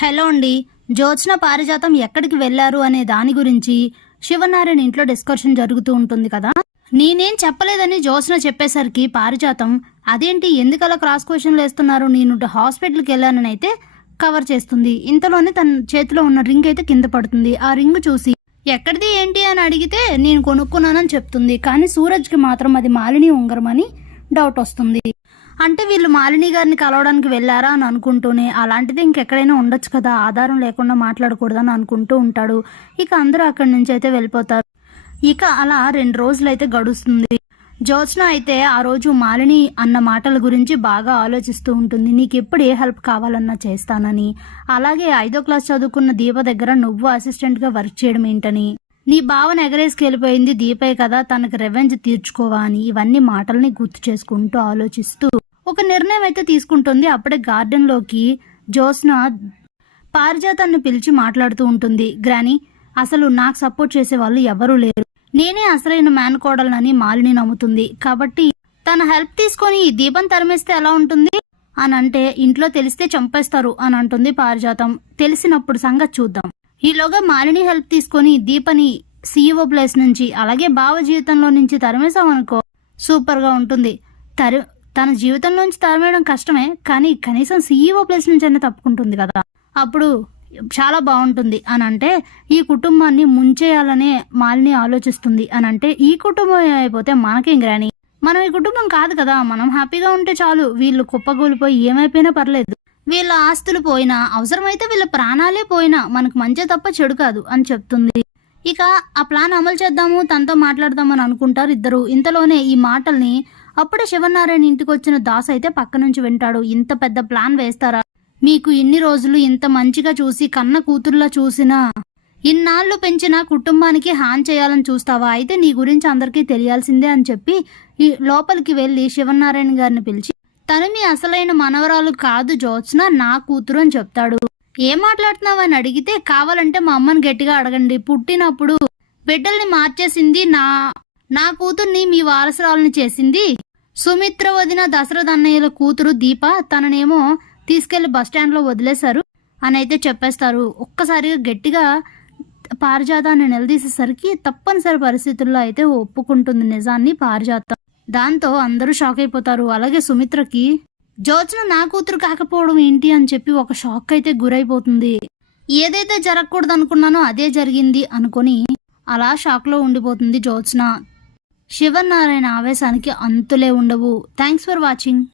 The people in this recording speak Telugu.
హలో అండి. జ్యోత్స్న పారిజాతం ఎక్కడికి వెళ్లారు అనే దాని గురించి శివనారాయణ ఇంట్లో డిస్కషన్ జరుగుతూ ఉంటుంది కదా. నేనేం చెప్పలేదని జ్యోత్స్న చెప్పేసరికి పారిజాతం అదేంటి ఎందుకలా క్రాస్ క్వశ్చన్లు వేస్తున్నారు, నేను హాస్పిటల్కి వెళ్ళానని అయితే కవర్ చేస్తుంది. ఇంతలోనే తన చేతిలో ఉన్న రింగ్ అయితే కింద పడుతుంది. ఆ రింగ్ చూసి ఎక్కడిది ఏంటి అని అడిగితే నేను కొనుక్కున్నానని చెప్తుంది. కానీ సూరజ్కి మాత్రం అది మాలిని ఉంగరం అని డౌట్ వస్తుంది. అంటే వీళ్ళు మాలిని గారిని కలవడానికి వెళ్ళారా అని అనుకుంటూనే అలాంటిది ఇంకెక్కడైనా ఉండొచ్చు కదా, ఆధారం లేకుండా మాట్లాడకూడదని అనుకుంటూ ఉంటాడు. ఇక అందరూ అక్కడి నుంచి అయితే వెళ్ళిపోతారు. ఇక అలా 2 రోజులు అయితే గడుస్తుంది. జ్యోత్స్న అయితే ఆ రోజు మాలిని అన్న మాటల గురించి బాగా ఆలోచిస్తూ ఉంటుంది. నీకు ఎప్పుడు ఏ హెల్ప్ కావాలన్నా చేస్తానని, అలాగే 5వ క్లాస్ చదువుకున్న దీప దగ్గర నువ్వు అసిస్టెంట్గా వర్క్ చేయడం ఏంటని, నీ భావన ఎగరేసుకెళ్ళిపోయింది దీపే కదా, తనకు రెవెంజ్ తీర్చుకోవా అని ఇవన్నీ మాటల్ని గుర్తు చేసుకుంటూ ఆలోచిస్తూ ఒక నిర్ణయం అయితే తీసుకుంటుంది. అప్పుడే గార్డెన్లోకి జ్యోత్స్న పారిజాతాన్ని పిలిచి మాట్లాడుతూ ఉంటుంది. గ్రాని, అసలు నాకు సపోర్ట్ చేసే వాళ్ళు ఎవరూ లేరు, నేనే అసలైన మేనకోడలనని మాలిని నమ్ముతుంది. కాబట్టి తన హెల్ప్ తీసుకొని దీపం తరిమేస్తే ఎలా ఉంటుంది అని అంటే, ఇంట్లో తెలిస్తే చంపేస్తారు అని అంటుంది పారిజాతం. తెలిసినప్పుడు సంగతి చూద్దాం. ఈలోగా మాలిని హెల్ప్ తీసుకొని దీపని CEO ప్లేస్ నుంచి అలాగే బావ జీవితంలో నుంచి తరిమేసామనుకో సూపర్గా ఉంటుంది. తన జీవితంలోంచి తరిమేయడం కష్టమే, కానీ కనీసం CEO ప్లేస్ నుంచి అయినా తప్పుకుంటుంది కదా, అప్పుడు చాలా బాగుంటుంది అని అంటే, ఈ కుటుంబాన్ని ముంచేయాలనే మాలిని ఆలోచిస్తుంది అని అంటే, ఈ కుటుంబం అయిపోతే మనకేం గ్రాని, మనం ఈ కుటుంబం కాదు కదా, మనం హ్యాపీగా ఉంటే చాలు, వీళ్ళు కుప్పగూలిపోయి ఏమైపోయినా పర్లేదు, వీళ్ళ ఆస్తులు పోయినా అవసరమైతే వీళ్ళ ప్రాణాలే పోయినా మనకు మంచి తప్ప చెడు కాదు అని చెప్తుంది. ఇక ఆ ప్లాన్ అమలు చేద్దాము, తనతో మాట్లాడదామని అనుకుంటారు ఇద్దరు. ఇంతలోనే ఈ మాటల్ని అప్పుడే శివనారాయణ ఇంటికి వచ్చిన దాస్ అయితే పక్క నుంచి వింటాడు. ఇంత పెద్ద ప్లాన్ వేస్తారా, మీకు ఇన్ని రోజులు ఇంత మంచిగా చూసి కన్న కూతుర్లా చూసినా ఇన్నాళ్ళు పెంచిన కుటుంబానికి హాని చేయాలని చూస్తావా, అయితే నీ గురించి అందరికీ తెలియాల్సిందే అని చెప్పి ఈ లోపలికి వెళ్ళి శివనారాయణ గారిని పిలిచి, తను మీ అసలైన మనవరాలు కాదు జ్యోత్స్న, నా కూతురు అని చెప్తాడు. ఏం మాట్లాడుతున్నావు అని అడిగితే, కావాలంటే మా అమ్మని గట్టిగా అడగండి, పుట్టినప్పుడు బిడ్డల్ని మార్చేసింది నా కూతుర్ని మీ వారసురాలని చేసింది సుమిత్ర వదిన దశరథ అన్నయ్యల కూతురు దీప, తననేమో తీసుకెళ్లి బస్టాండ్లో వదిలేశారు అని అయితే చెప్పేస్తారు. ఒక్కసారిగా గట్టిగా పారిజాతాన్ని నిలదీసేసరికి తప్పనిసరి పరిస్థితుల్లో అయితే ఒప్పుకుంటుంది నిజాన్ని పారిజాతం. దాంతో అందరూ షాక్ అయిపోతారు. అలాగే సుమిత్రకి జ్యోత్స్న నా కూతురు కాకపోవడం ఏంటి అని చెప్పి ఒక షాక్ అయితే గురైపోతుంది. ఏదైతే జరగకూడదు అనుకున్నానో అదే జరిగింది అనుకొని అలా షాక్లో ఉండిపోతుంది జ్యోత్స్న. శివనారాయణ ఆవేశానికి అంతులే ఉండవు. Thanks for watching.